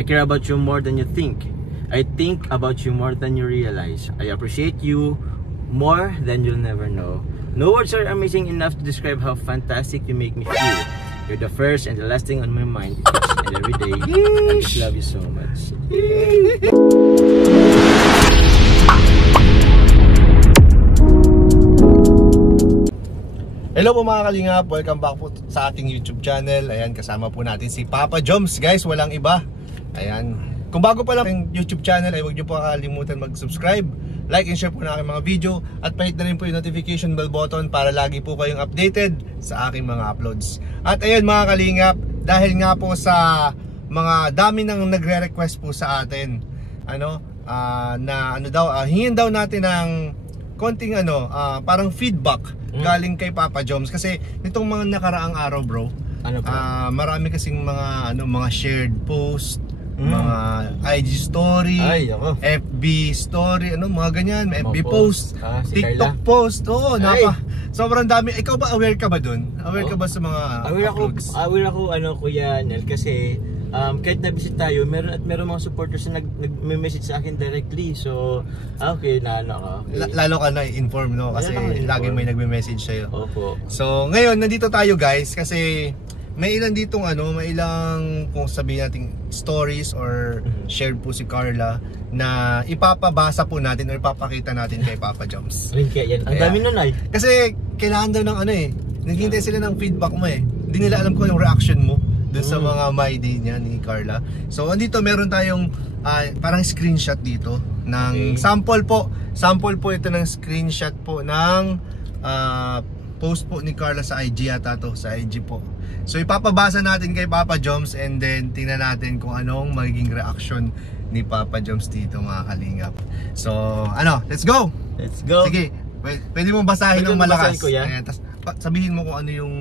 I care about you more than you think. I think about you more than you realize. I appreciate you more than you'll never know. No words are amazing enough to describe how fantastic you make me feel. You're the first and the last thing on my mind each and every day. I just love you so much. Hello po mga kalingap, welcome back po sa ating YouTube channel. Ayan, kasama po natin si Papa Joms, guys, walang iba. Ayan, kung bago pa lang yung YouTube channel ay huwag nyo po kakalimutan mag-subscribe, like and share po na aking mga video, at pahit na rin po yung notification bell button para lagi po kayong updated sa aking mga uploads. At ayun mga kalingap, dahil nga po sa mga dami nang nagre-request po sa atin, hingin daw natin ng konting parang feedback galing kay Papa Joms, kasi nitong mga nakaraang araw, bro, marami kasing mga shared post, mga IG story, FB story, mga ganyan, FB post, TikTok post. Oo, sobrang dami. Ikaw ba, aware ka ba dun? Aware ka ba sa mga uploads? Aware ako, Kuya Nel, kasi kahit na-visit tayo, meron mga supporters na nag-message sa akin directly. So, okay, lalo ka na inform, no? Kasi lagi may nagme-message sa'yo. Opo. So, ngayon, nandito tayo, guys, kasi may ilan ditong may ilang, kung sabihin natin, stories or shared po si Carla na ipapabasa po natin or ipapakita natin kay Papa Joms. Ang dami nun ay. Kasi kailangan daw ng naghihintay sila ng feedback mo eh. Hindi nila alam kung yung reaction mo dun sa mga my day niya ni Carla. So andito meron tayong parang screenshot dito ng sample po ito ng screenshot po ng post po ni Carla sa IG yata to, sa IG po. So ipapabasa natin kay Papa Joms and then tingnan natin kung anong magiging reaction ni Papa Joms dito mga kalingap. So let's go! Let's go! Sige, pwede mong basahin ng malakas. Ayan, tas sabihin mo kung ano yung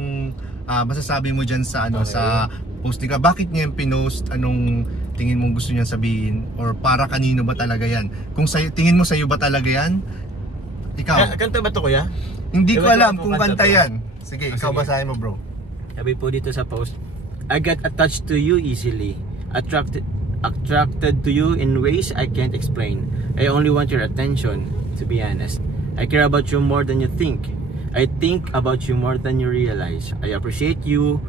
masasabi mo dyan sa sa post ni Carla. Bakit niya yung pinost? Anong tingin mong gusto niya sabihin? Or para kanino ba talaga yan? Kung tingin mo sa'yo ba talaga yan? Ikaw? Kanta ba to, Kuya? Hindi ko alam kung kanta yan. Sige, ikaw basahin mo, bro. Sabi po dito sa post, I got attached to you easily, attracted to you in ways I can't explain. I only want your attention, to be honest. I care about you more than you think. I think about you more than you realize. I appreciate you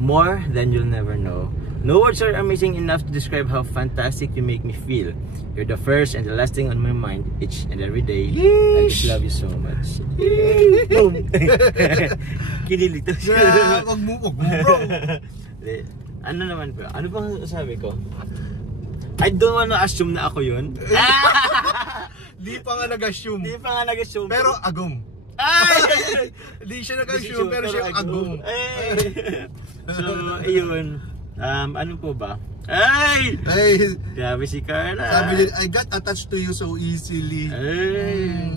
more than you'll never know. No words are amazing enough to describe how fantastic you make me feel. You're the first and the last thing on my mind each and every day. I just love you so much. Kinilig to siya. Wag mo, bro. Ano naman ko? Ano bang sabi ko? I don't wanna assume na ako yun. Di pa nga nag-assume. Pero agum. Di siya nag-assume pero siya agum. So, ayun. Ano po ba? Grabe si Carla. Sabi din, I got attached to you so easily.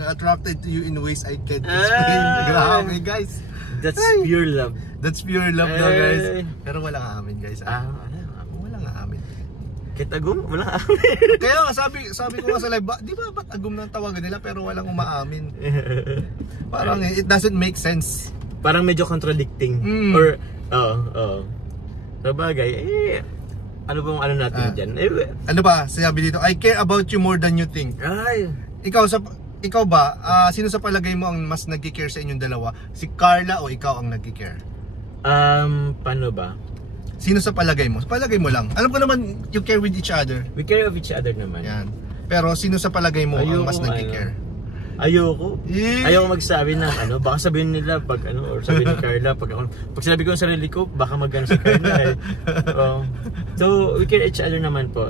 Attracted to you in ways I can't explain. Grabe, guys. That's pure love. That's pure love daw, guys. Pero wala nga amin, guys. Wala nga amin. Kahit agum, wala nga amin. Kaya nga, sabi ko nga sa live, di ba ba't agum ng tawagan nila pero walang umaamin? Parang it doesn't make sense. Parang medyo contradicting. Or, sabagay, ano bang natin dyan? Ano ba? Sabi dito, I care about you more than you think. Ikaw ba, sino sa palagay mo ang mas nagki-care sa inyong dalawa? Si Carla o ikaw ang nagki-care? Paano ba? Sino sa palagay mo? Sa palagay mo lang. Alam ko naman, you care with each other. We care of each other naman. Yan. Pero sino sa palagay mo ang mas nagki-care? Ayoko magsabi ng baka sabihin nila pag or sabihin ni Carla pag sabi ko ng sarili ko baka magano si Carla so we care each other naman po.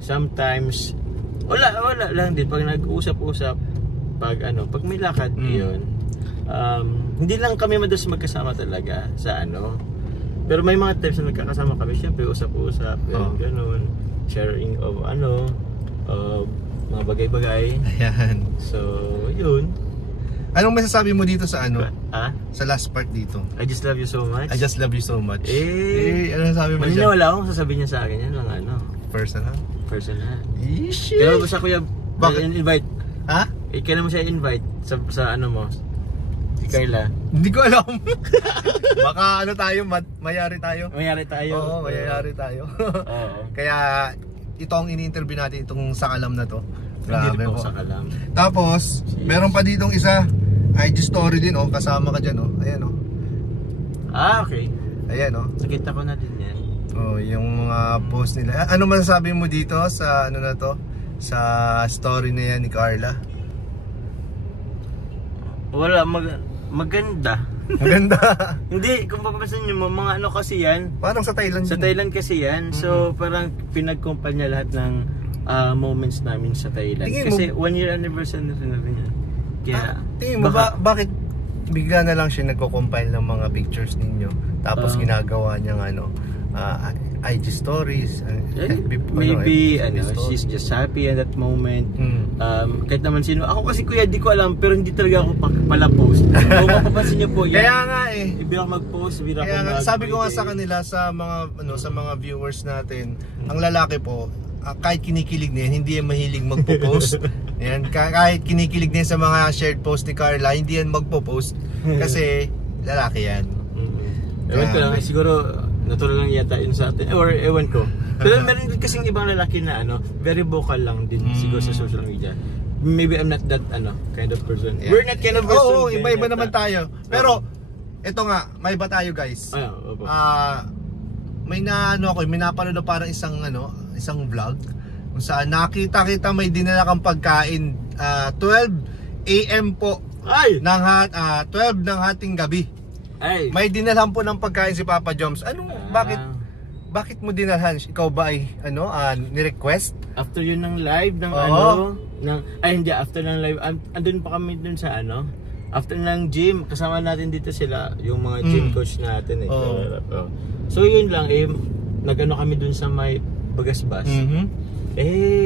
Sometimes wala lang din pag nag-usap-usap pag may lakad yun. Hindi lang kami madalas magkasama talaga sa pero may mga times na nagkakasama kami, syempre usap-usap ganun, sharing of mga bagay-bagay. Ayan. So, yun. Anong masasabi mo dito sa sa last part dito? I just love you so much. I just love you so much. Ano sabi mo dyan? Wala akong sasabihin niya sa akin yan lang Personal? Shit. Kailan mo siya, Kuya, invite? Ha? Kailan mo siya invite sa mo? Si Carla. Hindi ko alam. Baka ano tayo, mayari tayo. Mayari tayo. Oo, mayari tayo. Oo. Kaya ito ang ini-interview natin, itong Sakalam na to. Hindi Grabe po po. sa kalam. Tapos, meron pa ditong isa, IG story din oh, kasama ka dyan oh. Ayan oh. Ah, okay. Ayan oh. Nakita ko na din yan. Oh, yung mga post nila. Ano masasabi mo dito sa ano na to? Sa story na yan ni Carla? Wala, maganda. Maganda. Hindi, kung papapansin nyo, mga ano kasi yan. Parang sa Thailand. Sa Thailand kasi yan. So, parang pinagkumpanya lahat ng moments namin sa Thailand. Tingin Kasi 1 year anniversary na rin yan. Kaya, tingin mo bakit bigla na lang siya nagko-compile ng mga pictures ninyo tapos ginagawa niyang ano IG stories, maybe she's just happy at that moment. Kahit naman sino, ako kasi kuya di ko alam, pero hindi talaga ako pala post. Kung mapapansin niyo po yan. Kaya nga eh, bira mag-post, bira kaya nga, sabi ko nga sa kanila kanila, sa mga ano, sa mga viewers natin, ang lalaki po kahit kinikilig na yan, hindi yan mahilig magpo-post. Yan, kahit kinikilig din sa mga shared post ni Carla, hindi yan magpo-post kasi lalaki yan. Ewan ko lang, siguro natural lang yata yun sa atin, or ewan ko. Pero meron din kasing ibang lalaki na ano, very vocal lang din siguro sa social media. Maybe I'm not that kind of person. Yeah. We're not kind of person. Oo, iba-iba naman tayo. Pero ito nga, may iba tayo guys. May napanood na parang isang vlog kung saan nakita kita may dinala kang pagkain 12 AM po. Ay! 12 ng hating gabi. Ay. May dinalhan po ng pagkain si Papa Joms. Bakit mo dinalhan? Ikaw ba ay ni-request? After yun ng live ng after ng live, andun pa kami dun sa after ng gym, kasama natin dito sila, yung mga gym coach natin So yun lang nagano kami dun sa may Bagasbas.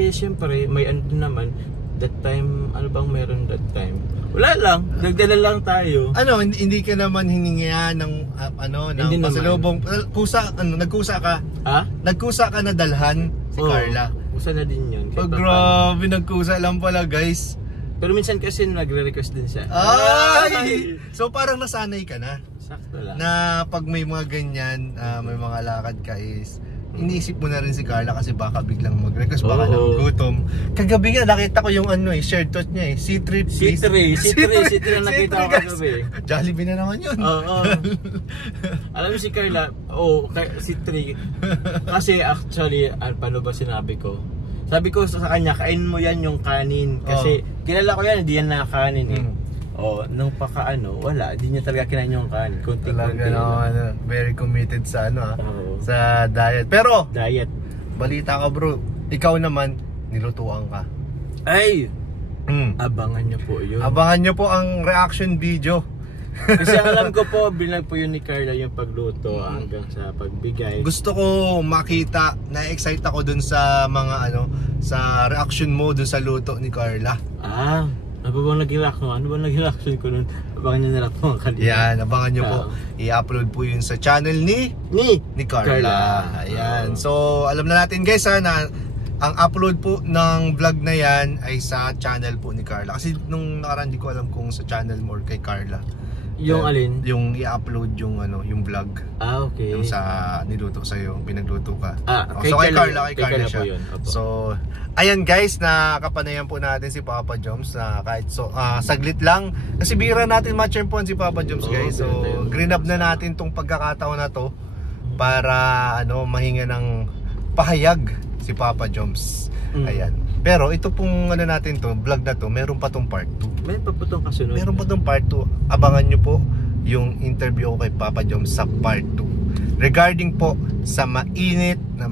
Siyempre may naman that time, ano bang meron that time? Wala lang, nagdala lang tayo. Hindi ka naman hiningihan ng ng pasalubong. Nagkusa ka? Ha? Nagkusa ka na dalhan si Carla. Kusa na din yun. Grabe, nagkusa lang pala guys. Pero minsan kasi nagre-request din siya. Ay! So parang nasanay ka na. Sakto lang. Na pag may mga ganyan, may mga lakad ka is iniisip mo na rin si Carla kasi baka biglang mag-request, baka nagugutom. Kagabi nga nakita ko yung shared thought niya C3 na nakita ko kagabi. Jollibee na naman yun. Alam mo si Carla, C3 kasi actually, paano ba sinabi ko? Sabi ko sa kanya, kainin mo yan yung kanin kasi kilala ko yan, hindi yan nakakanin nung wala, hindi niya talaga kinain yung kanin. Konting-konti lang. Very committed sa sa diet. Pero diet. Balita ka bro, ikaw naman nilutuan ka. Ay! Abangan niyo po yun. Abangan niyo po ang reaction video. Kasi alam ko po, bilang po yun ni Carla yung pagluto hanggang sa pagbigay. Gusto ko makita, na-excite ako dun sa mga sa reaction mo dun sa luto ni Carla. Ano ba naging reaction ko nun? Abangan nyo nila po ang kanina. Yan, abangan nyo po. I-upload po yun sa channel ni Carla. Ayan. So, alam na natin guys na ang upload po ng vlog na yan ay sa channel po ni Carla. Kasi nung nakaraan di ko alam kung sa channel mo or kay Carla. Yung alin? Yung i-upload yung yung vlog. Okay. Yung sa niluto sa'yo, pinagluto ka. So kay Carla siya. Yun. So, ayan guys, nakapanayan po natin si Papa Joms na kahit saglit lang. Kasi bira natin matchempuan si Papa Joms guys. So, green up na natin tong pagkakataon na to para mahinga ng pahayag si Papa Joms. Ayan. Pero ito pong natin to, vlog na to, meron pa tong part 2. Meron pa itong kasunod. Meron pa itong part 2. Abangan nyo po yung interview ko kay Papa Joms sa part 2. Regarding po sa mainit na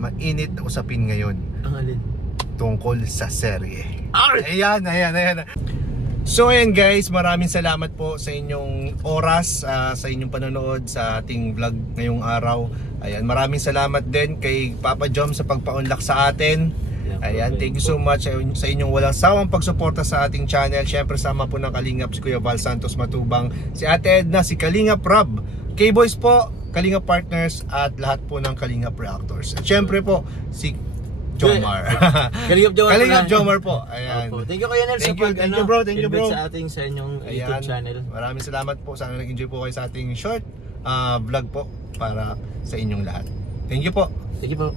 usapin ngayon. Ang alin? Tungkol sa serye. Ayan. So ayan guys, maraming salamat po sa inyong oras, sa inyong panonood sa ating vlog ngayong araw. Ayan, maraming salamat din kay Papa Joms sa pagpa-unlock sa atin. Ayan, thank you so much sa inyong walang sawang pagsuporta sa ating channel. Syempre sama po ng Kalingap si Kuya Val Santos Matubang, si Ate Edna, si Kalingap Rob, K-Boys po, Kalingap Partners at lahat po ng Kalingap Reactors. At syempre po si Jomar. Kalingap Jomar. Kalingap Jomar po. Ayan. Opo. Thank you Kuya Nel sa Thank you, pag thank you, bro. Thank you, bro. invite sa ating sa inyong YouTube channel. Maraming salamat po. Sana nag-enjoy po kayo sa ating short vlog po para sa inyong lahat. Thank you po. Thank you po.